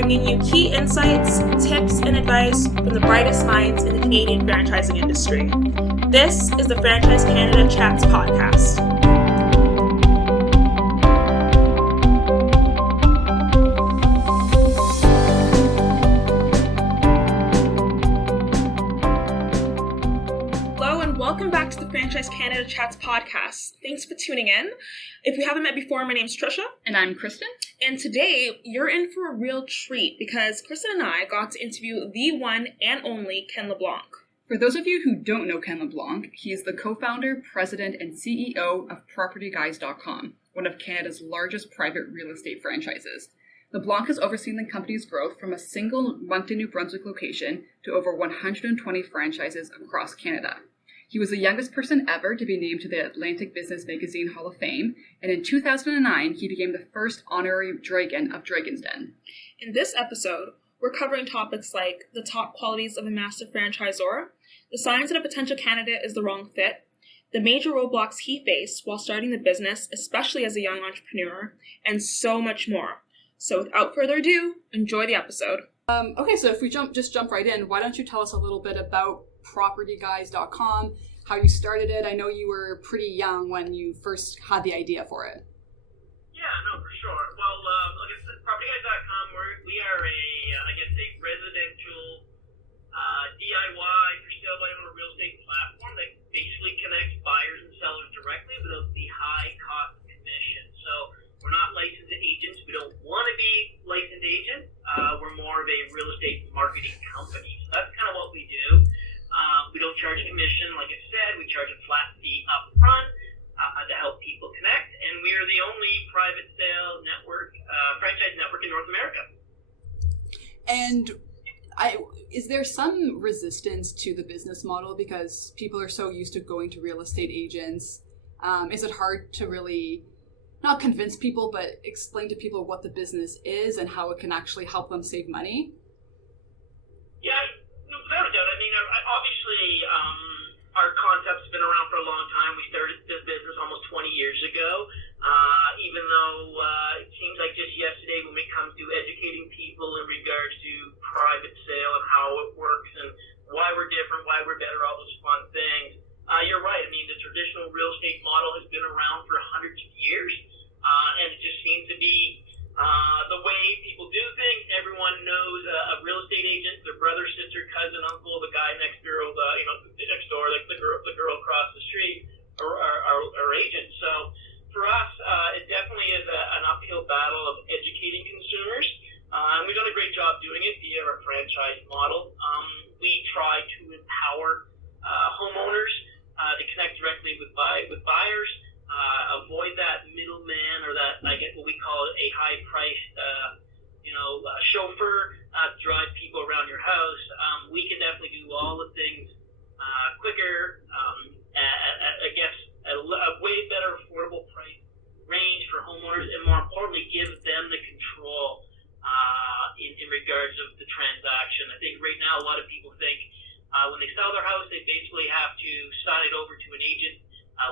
bringing you key insights, tips, and advice from the brightest minds in the Canadian franchising industry. This is the Franchise Canada Chats podcast. Welcome back to the Franchise Canada Chats podcast. Thanks for tuning in. If we haven't met before, my name's Trisha. And I'm Kristen. And today, you're in for a real treat because Kristen and I got to interview the one and only Ken LeBlanc. For those of you who don't know Ken LeBlanc, he is the co-founder, president, and CEO of PropertyGuys.com, one of Canada's largest private real estate franchises. LeBlanc has overseen the company's growth from a single Moncton, New Brunswick location to over 120 franchises across Canada. He was the youngest person ever to be named to the Atlantic Business Magazine Hall of Fame, and in 2009, he became the first honorary Dragon of Dragon's Den. In this episode, we're covering topics like the top qualities of a master franchisor, the signs that a potential candidate is the wrong fit, the major roadblocks he faced while starting the business, especially as a young entrepreneur, and so much more. So without further ado, enjoy the episode. Okay, so if we jump right in, why don't you tell us a little bit about propertyguys.com, how you started it. I know you were pretty young when you first had the idea for it. Yeah, no, for sure. Well, like I said, propertyguys.com, we are a residential DIY, for sale by owner real estate platform that basically connects buyers and sellers directly without the high cost of commission. So we're not licensed agents. We don't want to be licensed agents. We're more of a real estate marketing company. So that's kind of what we do. We don't charge commission, like I said. We charge a flat fee up front to help people connect, and we are the only private sale network, franchise network in North America. And is there some resistance to the business model because people are so used to going to real estate agents? Is it hard to really not convince people, but explain to people what the business is and how it can actually help them save money? Yeah, without a doubt. I mean, obviously, our concept's been around for a long time. We started this business almost 20 years ago, even though it seems like just yesterday when it comes to educating people in regards to private sale and how it works and why we're different, why we're better, all those fun things. You're right. I mean, the traditional real estate model has been around for hundreds of years, and it just seems to be the way people do things. Everyone knows a real estate agent, their brother, sister, cousin, uncle, the guy next door, next door, like the girl across the street, or agent. So for us, it definitely is an uphill battle of educating consumers, and we've done a great job doing it via our franchise model. We try to empower homeowners to connect directly with buyers. Avoid that middleman or that, what we call a high-priced, chauffeur to drive people around your house. We can definitely do all the things quicker, at a way better affordable price range for homeowners, and more importantly, give them the control in regards of the transaction. I think right now a lot of people think when they sell their house, they basically have to sign it over to an agent.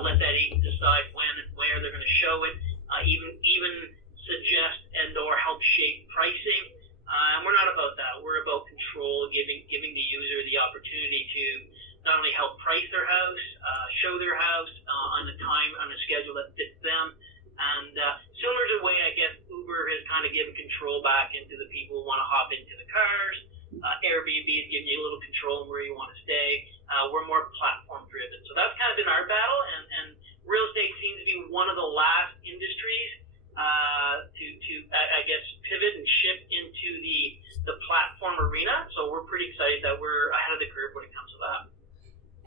Let that agent decide when and where they're going to show it, even suggest and or help shape pricing. And we're not about that. We're about control, giving the user the opportunity to not only help price their house, show their house on a schedule that fits them. And similar to the way, I guess, Uber has kind of given control back into the people who want to hop into the cars. Airbnb is giving you a little control on where you want to stay. We're more platform driven. So that's kind of been our battle, and real estate seems to be one of the last industries to pivot and shift into the platform arena. So we're pretty excited that we're ahead of the curve when it comes to that.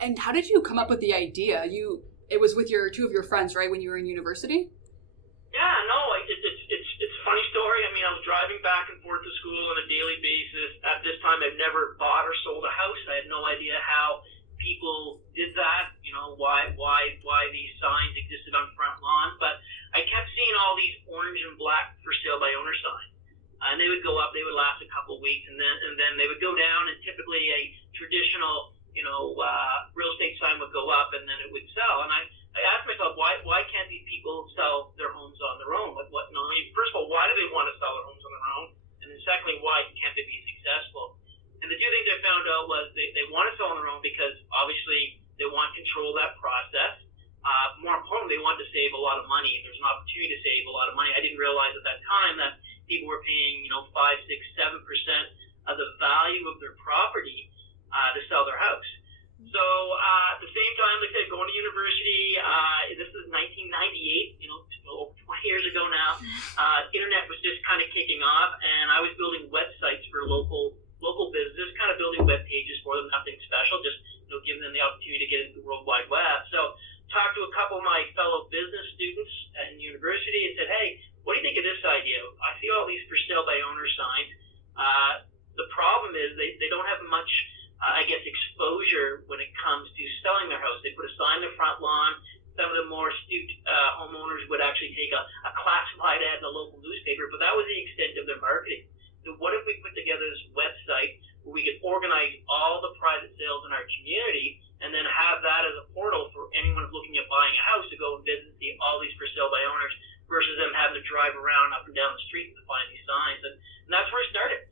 And how did you come up with the idea? It was with two of your friends, right, when you were in university? Yeah, no, it's a funny story. I mean, I was driving back and forth to school on a daily basis. At this time, I'd never bought or sold a house. I had no idea how people did that, why these signs existed on front lawns. But I kept seeing all these orange and black for sale by owner signs. And they would go up, they would last a couple of weeks, and then they would go down, and typically a traditional, real estate sign would go up, and then it would sell. And I asked myself, why can't these people sell their homes on their own? First of all, why do they want to sell their homes on their own? And then secondly, why why can't they be successful? And the two things I found out was they want to sell on their own because obviously they want control of that process. More importantly, they want to save a lot of money. There's an opportunity to save a lot of money. I didn't realize at that time that people were paying, 5, 6, 7% of the value of their property to sell their house. So at the same time, like I said, going to university, this is 1998, over 20 years ago now. Internet was just kind of kicking off, and I was building websites for local businesses, kind of building web pages for them, nothing special, just giving them the opportunity to get into the World Wide Web. So talked to a couple of my fellow business students at university and said, hey, what do you think of this idea? I see all these for sale by owner signs. The problem is they don't have much, exposure when it comes to selling their house. They put a sign in the front lawn. Some of the more astute homeowners would actually take a classified ad in the local newspaper, but that was the extent of their marketing. So what if we put together this website where we could organize all the private sales in our community and then have that as a portal for anyone looking at buying a house to go and visit and see all these for sale by owners versus them having to drive around up and down the street to find these signs. And that's where it started.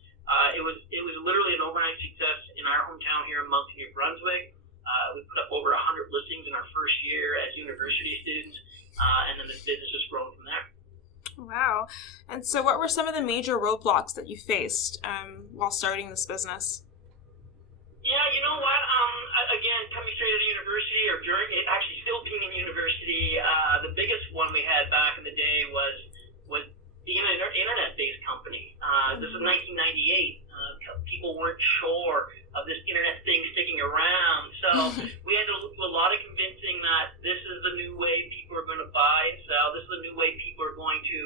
It was literally an overnight success in our hometown here in Moncton, New Brunswick. We put up over 100 listings in our first year as university students, and then the business has grown from there. Wow. And so what were some of the major roadblocks that you faced while starting this business? Yeah, you know what? Again, coming straight out of university or during it, actually still being in university, the biggest one we had back in the day was being an internet-based company. This is 1998. People weren't sure of this internet thing sticking around. So we had to do a lot of convincing that this is the new way people are going to buy and sell. This is the new way people are going to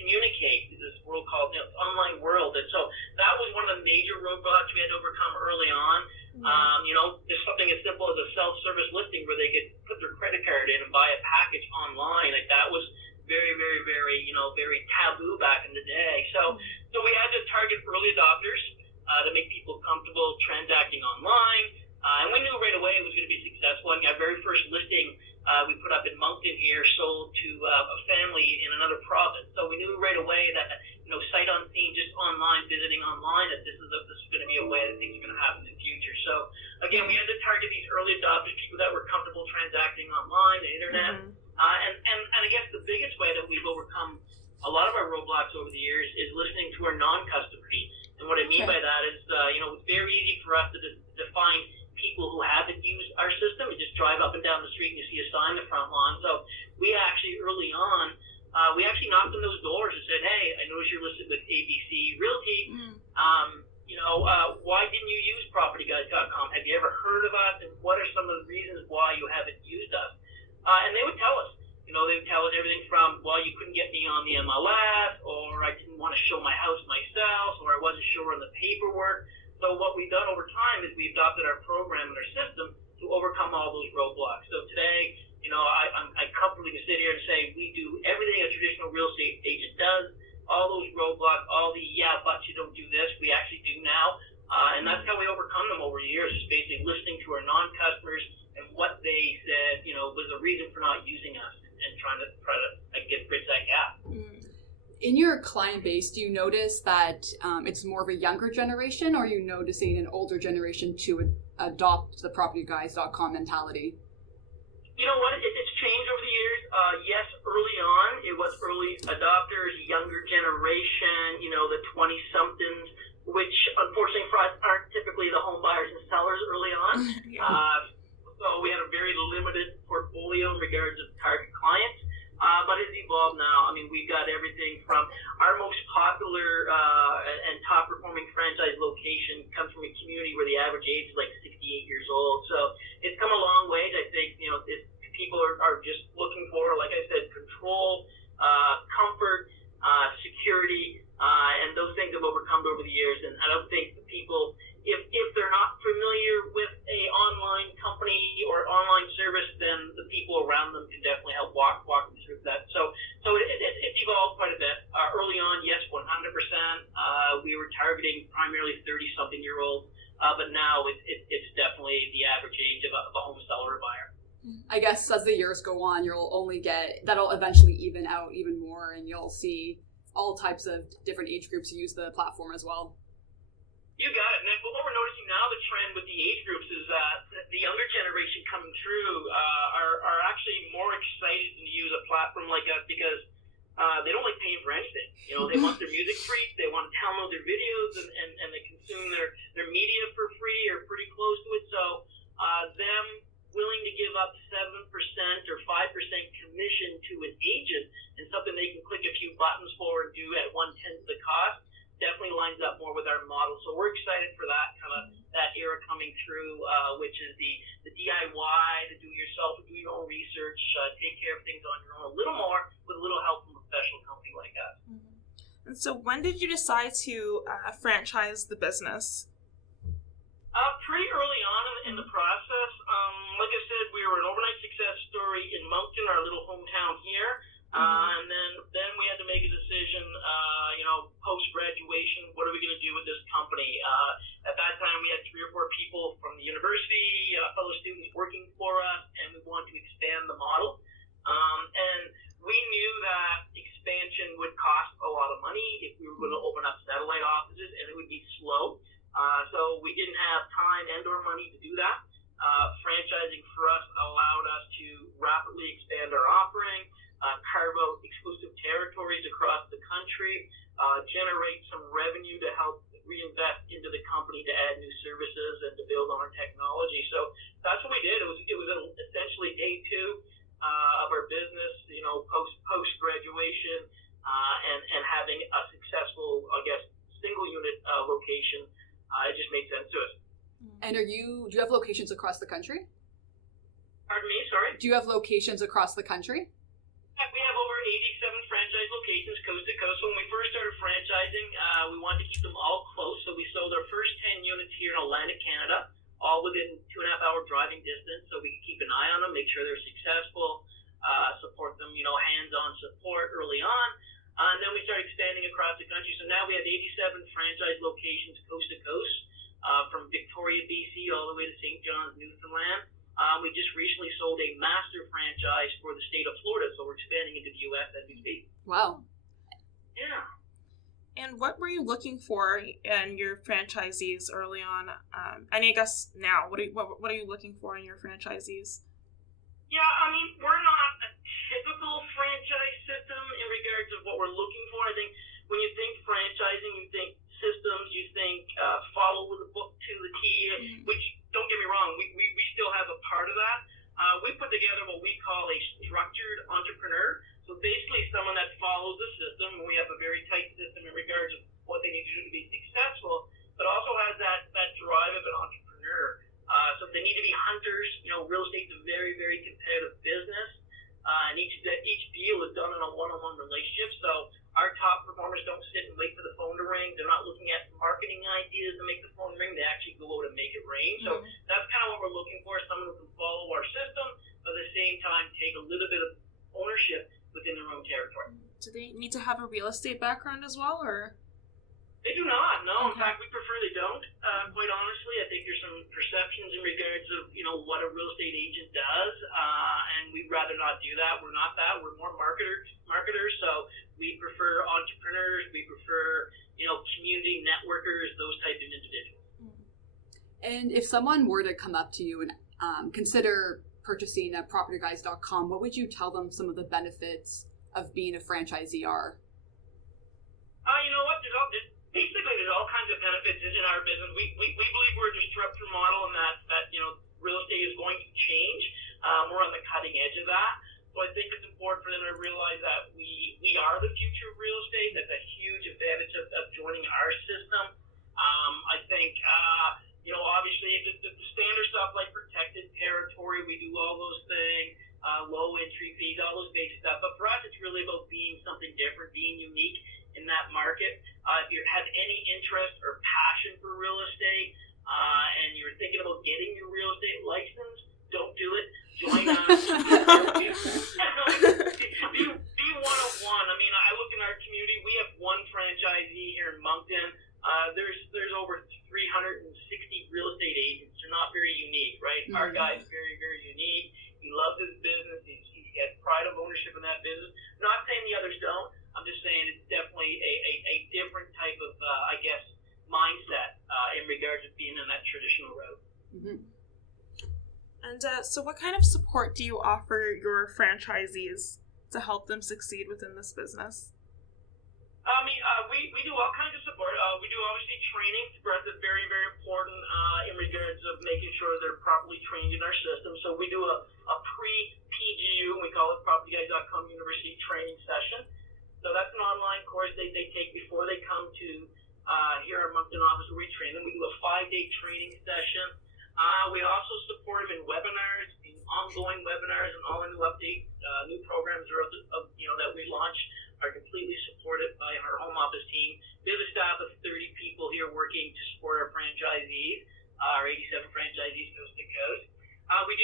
communicate in this world called online world. And so that was one of the major roadblocks we had to overcome early on. Just something as simple as a self-service listing where they could put their credit card in and buy a package online. Like that was very, very, very, very taboo back in the day. So we had to target early adopters to make people comfortable transacting online. And we knew right away it was going to be successful. I mean, our very first listing we put up in Moncton here sold to a family in another province. So we knew right away that, sight unseen, just online, visiting online, that this is going to be a way that things are going to happen in the future. So again, we had to target these early adopters, people that were comfortable transacting online, the internet. And I guess the biggest way that we've overcome a lot of our roadblocks over the years is listening to our non-customers. And what I mean by that is, it's very easy for us to define people who haven't used our system and just drive up and down the street and you see a sign in the front lawn. So we actually, early on, we actually knocked on those doors and said, hey, I noticed you're listed with ABC Realty. Why didn't you use propertyguys.com? Have you ever heard of us? And what are some of the reasons why you haven't used us? And they would tell us. They would tell us everything from, well, you couldn't get me on the MLS, or I didn't want to show my house myself, or I wasn't sure on the paperwork. So what we've done over time is we adopted our program and our system to overcome all those roadblocks. So today, I comfortably can sit here and say we do everything a traditional real estate agent does. All those roadblocks, all the but you don't do this, we actually do now. And that's how we overcome them over years, is basically listening to our non-customers and what they said, was the reason for not using us and trying to bridge that gap. In your client base, do you notice that it's more of a younger generation, or are you noticing an older generation to adopt the propertyguys.com mentality? You know what? It's changed over the years. Yes, early on, it was early adopters, younger generation, the 20-somethings, which unfortunately for us aren't typically the home buyers and sellers early on. So we had a very limited portfolio in regards to target clients. But it's evolved now. I mean, we've got everything from our most popular and top performing franchise location comes from a community where the average age is like 68 years old. So it's come a long way. I think, if people are just looking for, like I said, control, comfort, security, and those things have overcome over the years. And I don't think the people, if they're not familiar with a online company or online service, then the people around them can definitely help walk them through that. So it's evolved quite a bit. Early on, yes, 100%. We were targeting primarily 30-something-year-olds, but now it's definitely the average age of a home seller or buyer. I guess as the years go on, that'll eventually even out even more, and you'll see all types of different age groups use the platform as well. You got it. And then what we're noticing now, the trend with the age groups is the younger generation coming through are actually more excited to use a platform like us because they don't like paying for anything. They want their music free, they want to download their videos, and they consume their media for free or pretty close to it. So them willing to give up 7% or 5% commission to an agent and something they can click a few buttons for and do at 1/10 the cost definitely lines up more with our model. So we're excited for that era coming through, which is the DIY, the do-it-yourself, do your own research, take care of things on your own a little more with a little help from a professional company like us. And so when did you decide to franchise the business? Pretty early on in the process. Like I said, we were an overnight success story in Moncton, our little hometown here. And then we had to make a decision, post-graduation, what are we going to do with this company? At that time, we had 3 or 4 people from the university, fellow students working for us, and we wanted to expand the model. And we knew that expansion would cost a lot of money if we were going to open up satellite offices, and it would be slow. So we didn't have time and or money to do that. Franchising for us allowed us to rapidly expand our offering, carve out exclusive territories across the country, generate some revenue to help reinvest into the company to add new services and to build on our technology. So that's what we did. It was essentially day 2 of our business, post graduation, and having a successful, single unit location. It just made sense to us. And do you have locations across the country? Pardon me, sorry? Do you have locations across the country? We have over 87 franchise locations coast to coast. When we first started franchising, we wanted to keep them all close, so we sold our first 10 units here in Atlantic, Canada, all within 2.5-hour driving distance, so we could keep an eye on them, make sure they're successful, support them, hands-on support early on. And then we started expanding across the country. So now we have 87 franchise locations coast to coast, from Victoria, BC, all the way to St. John's, Newfoundland. We just recently sold a master franchise for the state of Florida, so we're expanding into the U.S. as we speak. Wow. Yeah. And what were you looking for in your franchisees early on? And I guess now, what are you looking for in your franchisees? Yeah, we're not a typical franchise system in regards of what we're looking for. I think when you think franchising, you think systems, you think follow with the book to the T, which, don't get me wrong, we still have a part of that. We put together what we call a structured entrepreneur. So basically someone that follows the system, and we have a very tight system in regards of what they need to do to be successful, but also has that drive of an entrepreneur. So they need to be hunters. Real estate's a very, very competitive business. And each deal is done in a one-on-one relationship. So our top performers don't sit and wait for the phone to ring. They're not looking at marketing ideas to make the phone ring. They actually go out and make it ring. So that's kind of what we're looking for, someone who can follow our system, but at the same time take a little bit of ownership within their own territory. Do they need to have a real estate background as well, or? They do not, no. In fact, we prefer they don't. Quite honestly, I think there's some perceptions in regards of, what a real estate agent does, and we'd rather not do that. We're not that. We're more marketers, so we prefer entrepreneurs. We prefer, community networkers, those type of individuals. And if someone were to come up to you and consider purchasing at propertyguys.com, what would you tell them some of the benefits of being a franchisee are? You know what? There's all kinds of benefits in our business. We believe we're a disruptor model, and that real estate is going to change. We're on the cutting edge of that. So I think it's important for them to realize that we are the future of real estate. That's a huge advantage of joining our system. I think, obviously the standard stuff like protected territory, we do all those things, low entry fees, all those basic stuff. But for us, it's really about being something different, being unique in that market. If you have any interest or passion for real estate, and you're thinking about getting your real estate license, don't do it. Join us. Be one of one. I look in our community. We have one franchisee here in Moncton. There's over 360 real estate agents. They're not very unique, right? Mm-hmm. Our guy's very, very unique. He loves his business. He has pride of ownership in that business. Not saying the others don't. I'm just saying it's definitely a different type of, mindset regards to being in that traditional route. Mm-hmm. And so what kind of support do you offer your franchisees to help them succeed within this business? We do all kinds of support. We do obviously training. For us, it's very, very important in regards of making sure they're properly trained in our system. So we do a pre-PGU, we call it propertyguys.com University training session. So that's an online course they take before they come to here at Moncton office where we train them. We do a 5-day training session. We also support them in webinars, in ongoing webinars, and all the new updates, new programs that we launch are completely supported by our home office team. We have a staff of 30 people here working to support our franchisees, our 87 franchisees coast to coast. We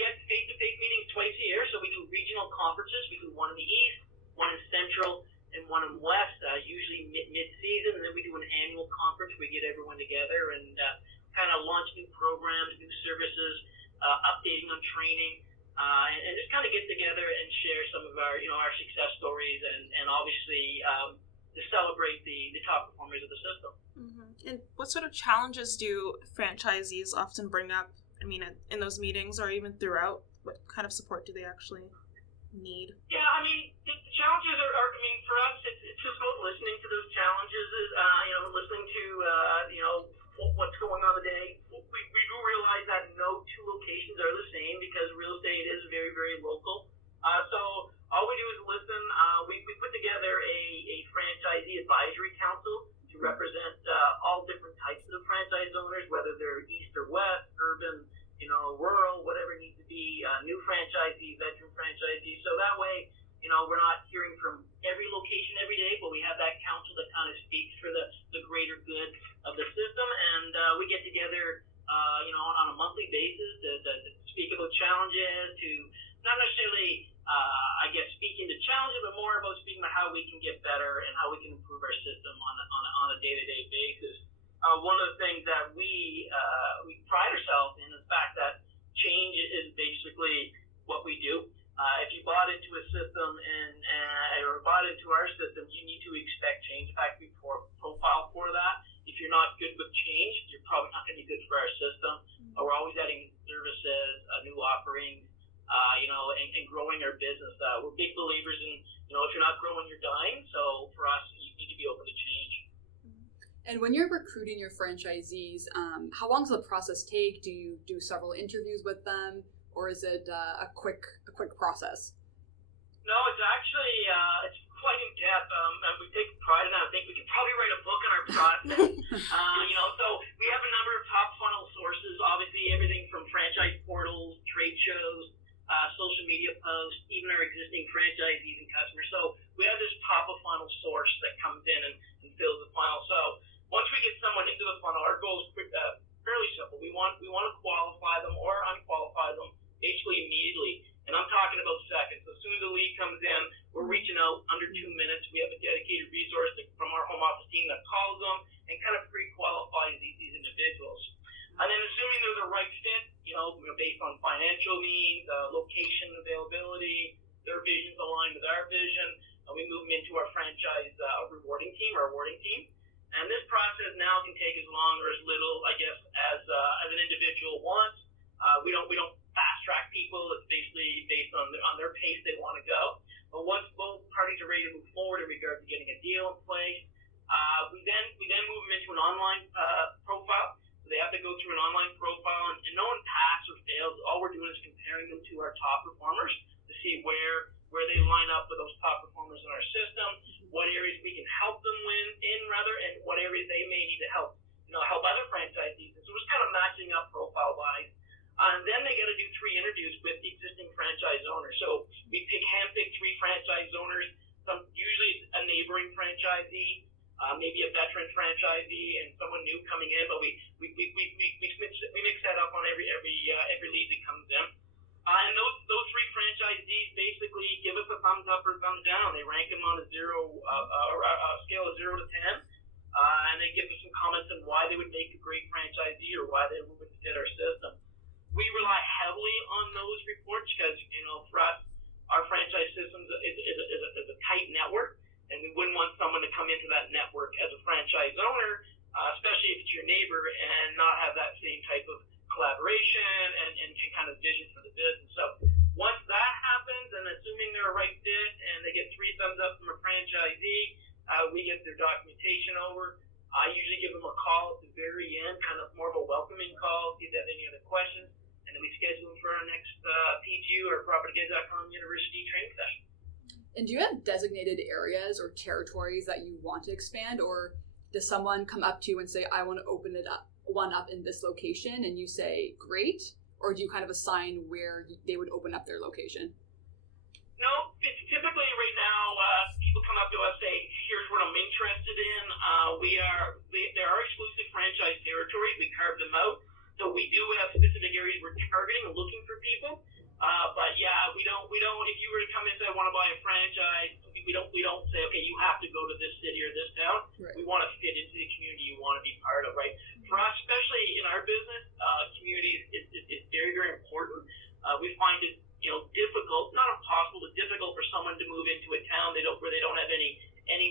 get face-to-face meetings twice a year, so we do regional conferences. We do one in the east, one in central, and one in west, usually mid-season, and then we do an annual conference. We get everyone together and kind of launch new programs, new services, updating on training, and just kind of get together and share some of our, our success stories and obviously to celebrate the top performers of the system. Mm-hmm. And what sort of challenges do franchisees often bring up? I mean, in those meetings or even throughout, what kind of support do they actually need? Yeah, I mean, the challenges are for us, it's just about listening to those challenges, listening to, what's going on today. We do realize that no two locations are the same because real estate is very, very local. So all we do is listen. We put together a franchisee advisory council to represent all different types of franchise owners, whether they're east or west, urban, rural, whatever it needs to be, new franchisees, veteran franchisees. So that way, we're not hearing from every location every day, but we have that council that kind of speaks for the greater good of the system. And we get together, on a monthly basis to speak about challenges, to not necessarily, speaking to challenges, but more about speaking about how we can get better and how we can improve our system on a day-to-day basis. One of the things that we pride ourselves in is the fact that change is basically what we do. If you bought into a system or bought into our system, you need to expect change. In fact, we profile for that. If you're not good with change, you're probably not going to be good for our system. We're always adding services, new offerings, and growing our business. We're big believers in, if you're not growing, you're dying. So for us, you need to be open to change. And when you're recruiting your franchisees, how long does the process take? Do you do several interviews with them, or is it a quick process? No, it's actually it's quite in depth, and we take pride in that. I think we could probably write a book on our process. So we have a number of top funnel sources. Obviously, everything from franchise portals, trade shows, social media posts, even our existing franchisees and customers. So we have this top of funnel source that comes in and fills the funnel. So once we get someone into the funnel, our goal is fairly simple. We want to qualify them or unqualify them basically immediately. And I'm talking about seconds. So as soon as the lead comes in, we're reaching out under 2 minutes. We have a dedicated resource from our home office team that calls them and kind of pre-qualifies these individuals. And then assuming they're the right fit, based on financial means, location availability, their visions align with our vision, we move them into our franchise rewarding team. And this process now can take as long or as little, as an individual wants. We don't fast track people. It's basically based on their pace they want to go. But once both parties are ready to move forward in regard to getting a deal in place, we then move them into an online profile. So they have to go through an online profile, and no one passes or fails. All we're doing is comparing them to our top performers to see where they line up with those top performers in our system, what areas we can help them and what areas they may need to help other franchisees. And so it's kind of matching up profile-wise. And then they got to do 3 interviews with the existing franchise owners. So we handpick 3 franchise owners, usually a neighboring franchisee, maybe a veteran franchisee, and someone new coming in. But we mix that up on every lead that comes in. And those 3 franchisees basically give us a thumbs up or thumbs down. They rank them on a scale of 0 to 10, and they give us some comments on why they would make a great franchisee or why they would fit our system. We rely heavily on those reports because, for us, our franchise system is a tight network, and we wouldn't want someone to come into that network as a franchise owner especially if it's your neighbor, and not have that same type of collaboration and kind of vision for the business. So once that happens, and assuming they're a right fit and they get 3 thumbs up from a franchisee, we get their documentation over. I usually give them a call at the very end, kind of more of a welcoming call, see if they have any other questions, and then we schedule them for our next PGU or propertyguys.com university training session. And do you have designated areas or territories that you want to expand, or does someone come up to you and say, I want to open one up in this location, and you say, great? Or do you kind of assign where they would open up their location? No, it's typically right now, people come up to us, say, here's what I'm interested in. There are exclusive franchise territories. We carve them out. So we do have specific areas we're targeting and looking for people. But yeah, we don't, if you were to come in and say, I want to buy a franchise, we don't say, okay, you have to go to this city or this town. Right. We want to fit into the community you want to be part of, right? Mm-hmm. For us, especially in our business, community is very, very important. We find it, difficult, not impossible, but difficult for someone to move into a town where they don't have any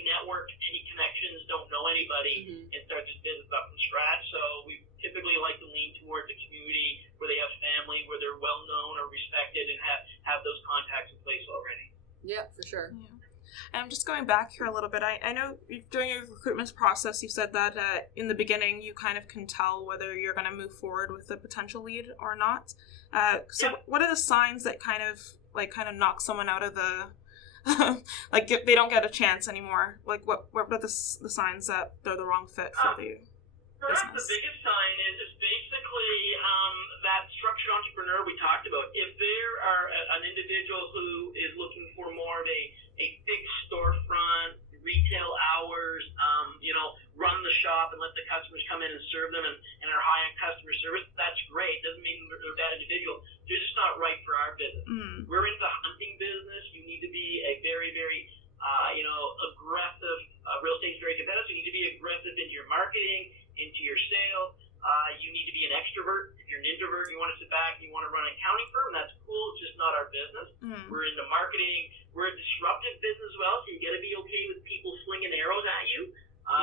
network, any connections, don't know anybody, and start this business up from scratch. So we typically like to lean towards a community where they have family, where they're well known or respected, and have those contacts in place already. Yeah, for sure. Yeah. And just going back here a little bit, I know during your recruitment process, you said that in the beginning you kind of can tell whether you're going to move forward with a potential lead or not. What are the signs that kind of knock someone out of the they don't get a chance anymore? Like what are the signs that they're the wrong fit for the For us, the biggest sign is basically that structured entrepreneur we talked about. If there are an individual who is looking for more of a fixed storefront, retail hours, run the shop and let the customers come in and serve them and are high on customer service, that's great. Doesn't mean they're a bad individual. They're just not right for our business. We're in the hunting business. You need to be a very, very aggressive. Real estate is very competitive. You need to be aggressive in your marketing, into your sales. You need to be an extrovert. If you're an introvert, you want to sit back, you want to run an accounting firm, that's cool. It's just not our business. We're into marketing. We're a disruptive business as well, so you got to be okay with people slinging arrows at you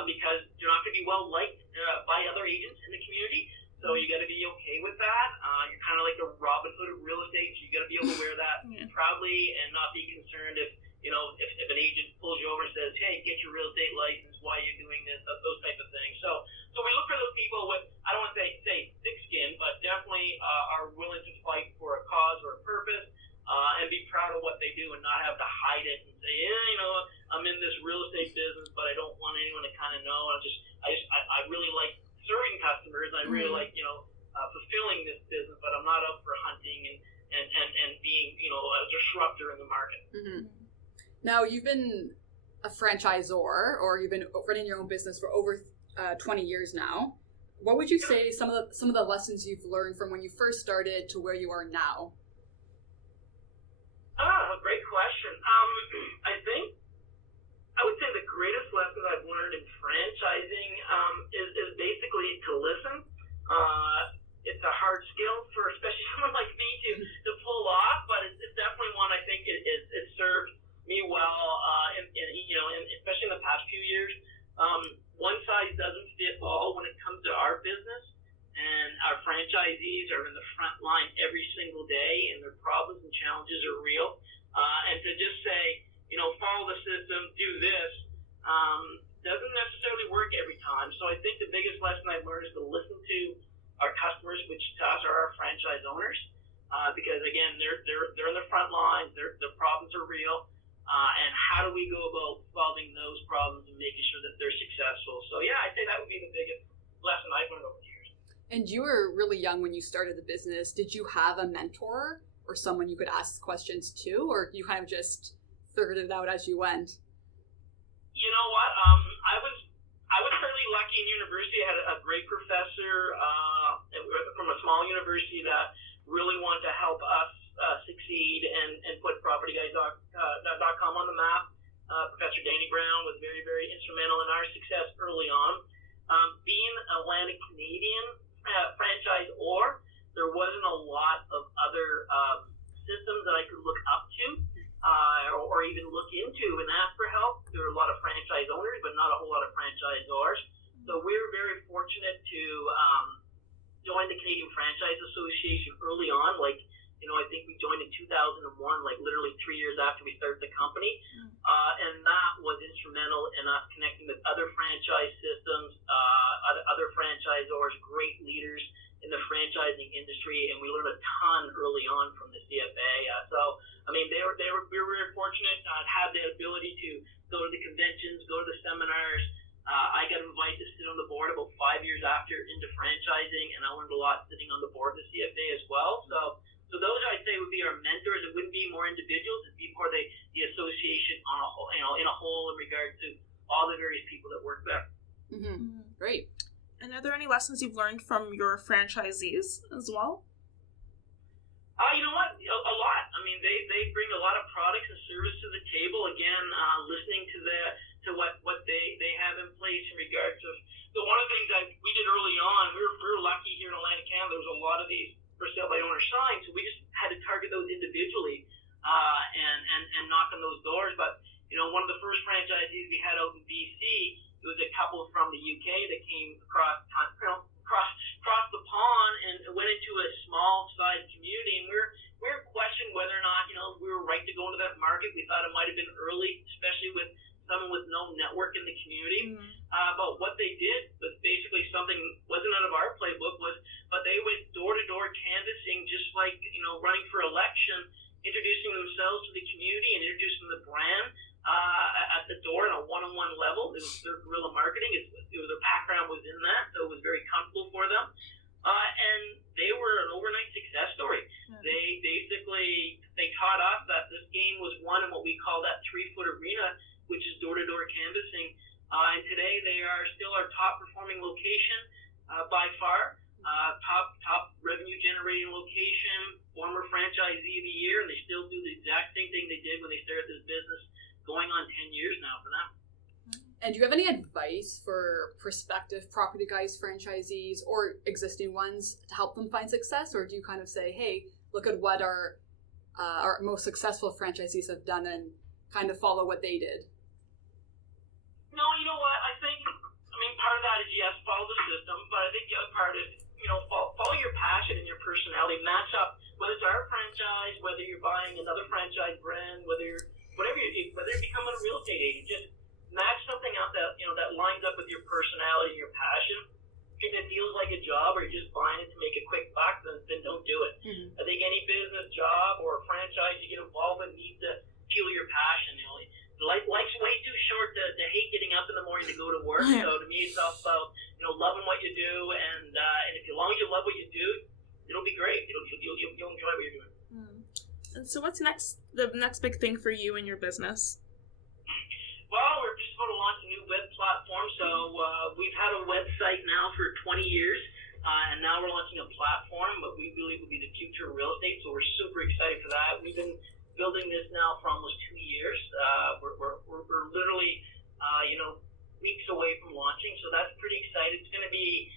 because you're not going to be well liked by other agents in the community. So you got to be okay with that. You're kind of like the Robin Hood of real estate, so you got to be able to wear that proudly and not be concerned if an agent pulls you over and says, hey, get your real estate license, why are you doing this, those type of things. So we look for those people with, I don't want to say thick skin, but definitely are willing to fight for a cause or a purpose and be proud of what they do and not have to hide it and say, I'm in this real estate business, but I don't want anyone to kind of know. I really like serving customers. I really like, fulfilling this business, but I'm not up for hunting and being, a disruptor in the market. Now, you've been a franchisor, or you've been running your own business for over 20 years now. What would you say some of the lessons you've learned from when you first started to where you are now? Great question. I would say the greatest lesson I've learned in franchising is basically to listen. It's a hard skill for especially someone like me to pull off, but it's definitely one I think it served me well, especially in the past few years. One size doesn't fit all when it comes to our business, and our franchisees are in the front line every single day, and their problems and challenges are real. And to just say, follow the system, do this, doesn't necessarily work every time. So I think the biggest lesson I've learned is to listen to our customers, which to us are our franchise owners, because again, they're in the front lines, their problems are real. And how do we go about solving those problems and making sure that they're successful? So yeah, I'd say that would be the biggest lesson I've learned over the years. And you were really young when you started the business. Did you have a mentor or someone you could ask questions to, or you kind of just figured it out as you went? You know what? I was fairly lucky in university. I had a great professor from a small university that really wanted to help us succeed and put propertyguys.com on the map. Professor Danny Brown was very, very instrumental in our success early on. Being a Atlantic Canadian franchisor, there wasn't a lot of other systems that I could look up to or even look into and ask for help. There were a lot of franchise owners, but not a whole lot of franchisors. So we're very very fortunate to join the Canadian Franchise Association early on. Like, I think we joined in 2001, like literally 3 years after we started the company. And that was instrumental in us connecting with other franchise systems, other franchisors, great leaders in the franchising industry, and we learned a ton early on from the CFA. We were very fortunate to have the ability to go to the conventions, go to the seminars. I got invited to sit on the board about 5 years after into franchising, and I learned a lot sitting on the board of the CFA as well. So those I'd say would be our mentors. It wouldn't be more individuals; it'd be more the association on a whole, in a whole in regard to all the various people that work there. Mm-hmm. Great. And are there any lessons you've learned from your franchisees as well? You know what? A lot. I mean, they bring a lot of products and service to the table. Again, listening to what they have in place in regards to. So one of the things that we did early on, we were lucky here in Atlantic Canada. There was a lot of these for sale by owner signs, so we just had to target those individually and knock on those doors. But one of the first franchisees we had out in BC, it was a couple from the UK that came across the pond and went into a small sized community, and we were questioning whether or not we were right to go into that market. We thought it might have been early, especially with someone with no network in the community. But what they did was basically something wasn't out of our playbook, but they went door to door canvassing, just like running for election, introducing themselves to the community and introducing the brand at the door on a one-on-one level. It was their guerrilla marketing. Their background was in that, so it was very comfortable for them. And they were an overnight success story. They taught us that this game was won in what we call that 3-foot arena, which is door-to-door canvassing. And today they are still our top performing location by far, top revenue generating location, former franchisee of the year, and they still do the exact same thing they did when they started this business, going on 10 years now for them. And do you have any advice for prospective Property Guys franchisees or existing ones to help them find success? Or do you kind of say, hey, look at what our most successful franchisees have done and kind of follow what they did? No, you know what? I mean, part of that is, yes, follow the system, but I think the other part is, follow your passion and your personality, match up, whether it's our franchise, whether you're buying another franchise brand, whether you're becoming a real estate agent, just match something up that lines up with your personality and your passion. If it feels like a job or you're just buying it to make a quick buck, then don't do it. I think any business, job, or franchise you get involved in needs to fuel your passion. Life's way too short to hate getting up in the morning to go to work. So to me, it's all about loving what you do, and if as long as you love what you do, it'll be great. You'll enjoy what you're doing. And so, what's the next big thing for you in your business? Well, we're just about to launch a new web platform. So we've had a website now for 20 years, and now we're launching a platform, what we believe will be the future of real estate. So we're super excited for that. We've been building this now for almost 2 years. We're literally, weeks away from launching, so that's pretty exciting. It's going to be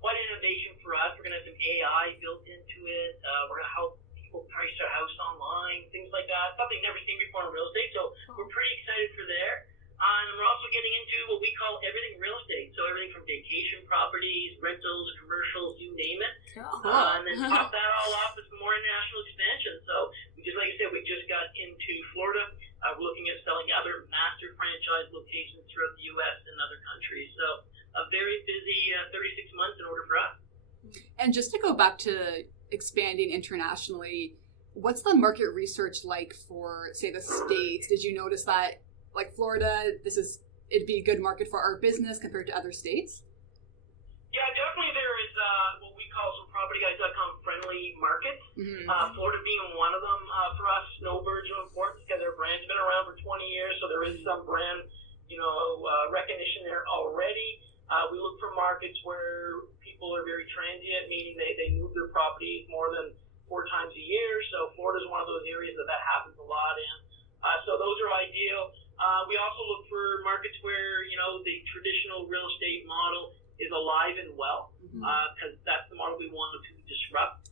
quite an innovation for us. We're going to have some AI built into it. We're going to help people price their house online, things like that. Something never seen before in real estate. So we're pretty excited for there. And we're also getting into what we call everything real estate. So everything from vacation properties, rentals, commercials, you name it. And then top that all off with some more international expansion. So like I said, we just got into Florida. We're looking at selling other master franchise locations throughout the U.S. and other countries. So a very busy 36 months in order for us. And just to go back to expanding internationally, what's the market research like for, say, the States? Did you notice that, like Florida, it'd be a good market for our business compared to other states? Yeah, definitely there is what we call some propertyguys.com friendly markets. Florida being one of them. For us, snowbirds are important because their brand's been around for 20 years, so there is some brand, recognition there already. We look for markets where people are very transient, meaning they move their properties more than 4 times a year. So Florida is one of those areas that happens a lot in. So those are ideal. We also look for markets where, the traditional real estate model is alive and well, because that's the model we want to disrupt.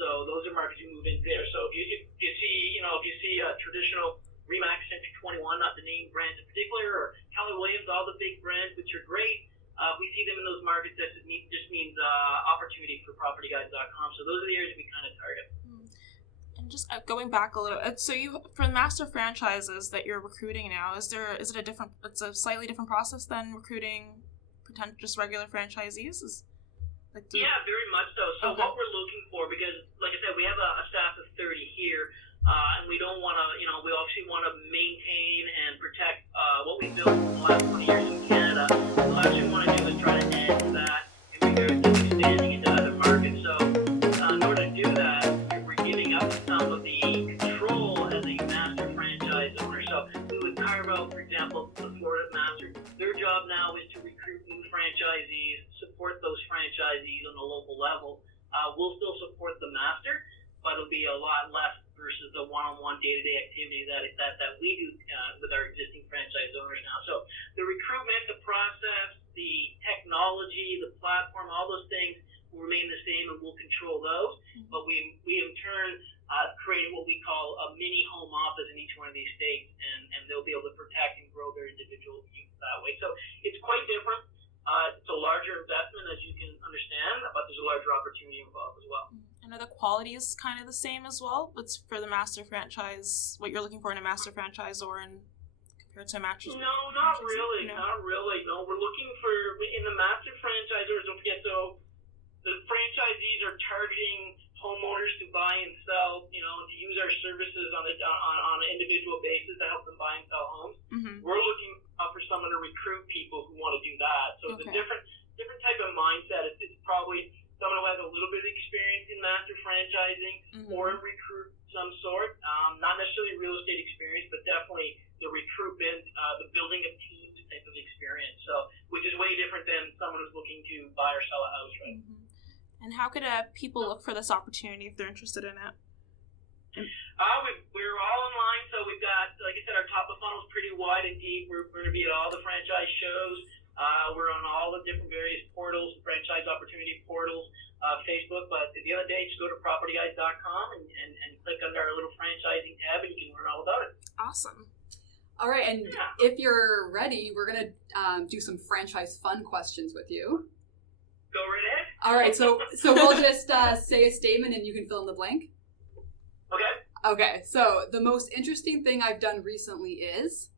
So those are markets you move in there. So if you see a traditional Remax Century 21, not the name brands in particular, or Keller Williams, all the big brands, which are great, we see them in those markets. That just means opportunity for propertyguys.com. So those are the areas we kind of target. And just going back a little, so for the master franchises that you're recruiting now, it's a slightly different process than recruiting just regular franchisees? Yeah, very much so. So okay. What we're looking for, because like I said, we have a staff of 30 here, and we don't want to, we obviously want to maintain and protect what we've built in the last 20 years in Canada. What we actually want to do is try to add to that in regards to expanding into other markets. So in order to do that, we're giving up some of the control as a master franchise owner. So we would carve out, for example, the Florida master. Their job now is to recruit new franchisees, support those franchisees on the local level. We'll still support the master, but it'll be a lot less versus the one-on-one day-to-day activity that we do with our existing franchise owners now. So the recruitment, the process, the technology, the platform, all those things will remain the same, and we'll control those. But we in turn create what we call a mini home office in each one of these states, and they'll be able to protect and grow their individual units that way. So it's quite different. It's a larger investment, as you can understand, but there's a larger opportunity involved as well. And are the qualities kind of the same as well? What's for the master franchise, what you're looking for in a master franchise or compared to a master? No, not really. No? Not really. No, we're looking for, in the master franchisors, don't forget, so the franchisees are targeting homeowners to buy and sell, to use our services on an individual basis to help them buy and sell homes. Mm-hmm. We're looking for someone to recruit people who want to do that. So it's a different type of mindset. It's probably someone who has a little bit of experience in master franchising or in recruit some sort. Not necessarily real estate experience, but definitely the recruitment, the building of teams type of experience. So, which is way different than someone who's looking to buy or sell a house, right? Mm-hmm. And how could people look for this opportunity if they're interested in it? We're all online, so we've got, like I said, our top of funnel is pretty wide and deep. We're going to be at all the franchise shows. We're on all the different various portals, franchise opportunity portals, Facebook. But at the end of the day, just go to propertyguys.com and click under our little franchising tab, and you can learn all about it. Awesome. All right, and if you're ready, we're going to do some franchise fun questions with you. Go right ahead. All right, so we'll just say a statement and you can fill in the blank. Okay, so the most interesting thing I've done recently is?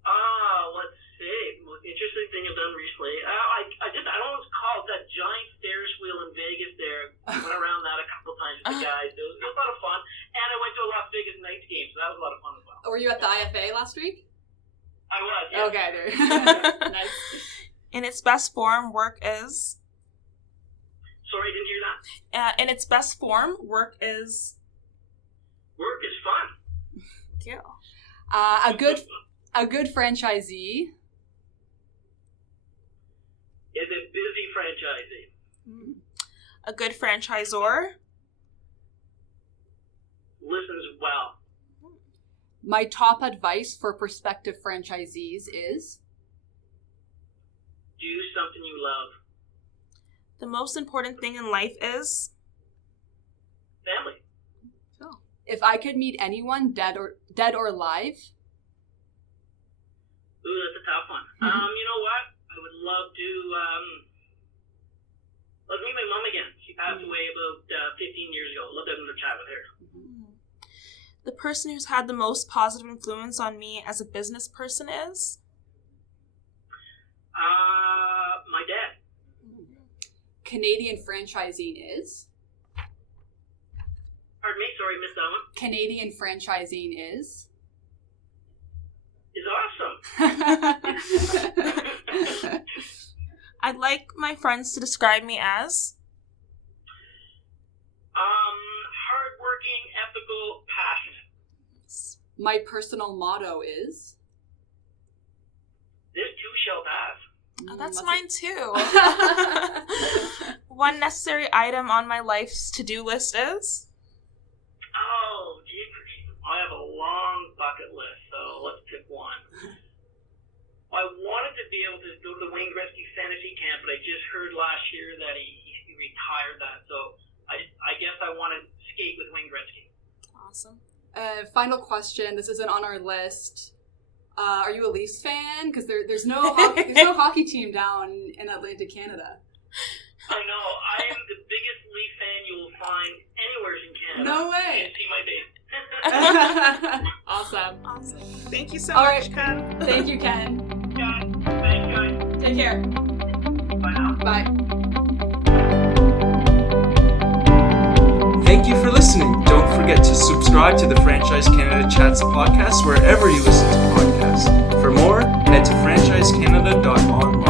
Let's see. The most interesting thing I've done recently. I don't know what it's called. That giant Ferris wheel in Vegas there. Went around that a couple times with the guys. It was a lot of fun. And I went to a Las Vegas Knights game, so that was a lot of fun as well. Were you at the IFA last week? I was, yeah. Okay, there. Nice. In its best form, work is? Sorry, I didn't hear that. In its best form, work is? Work is fun. Thank you. A good franchisee is a busy franchisee. A good franchisor listens well. My top advice for prospective franchisees is? Do something you love. The most important thing in life is? Family. Oh. If I could meet anyone, dead or alive? Ooh, that's a tough one. You know what? I would love to, let's meet my mom again. She passed away about 15 years ago. I'd love to have another chat with her. The person who's had the most positive influence on me as a business person is? My dad. Canadian franchising is? Pardon me, sorry, missed that one. Canadian franchising is? Is awesome. I'd like my friends to describe me as? Hardworking, ethical, passionate. My personal motto is? This too shall pass. Oh, that's mine too. One necessary item on my life's to-do list is? Oh, jeepers. I have a long bucket list, so let's pick one. I wanted to be able to go to the Wayne Gretzky fantasy camp, but I just heard last year that he retired that, so I guess I want to skate with Wayne Gretzky. Awesome. Final question. This isn't on our list. Are you a Leafs fan? Because there's no hockey team down in Atlantic Canada. I know. I am the biggest Leaf fan you will find anywhere in Canada. No way. You can see my face. Awesome. Thank you so All much, right. Ken. Thank you, Ken. Yeah, thanks, guys. Take care. Bye now. Bye. Thank you for listening. Don't forget to subscribe to the Franchise Canada Chats podcast wherever you listen to podcasts. For more, head to franchisecanada.online.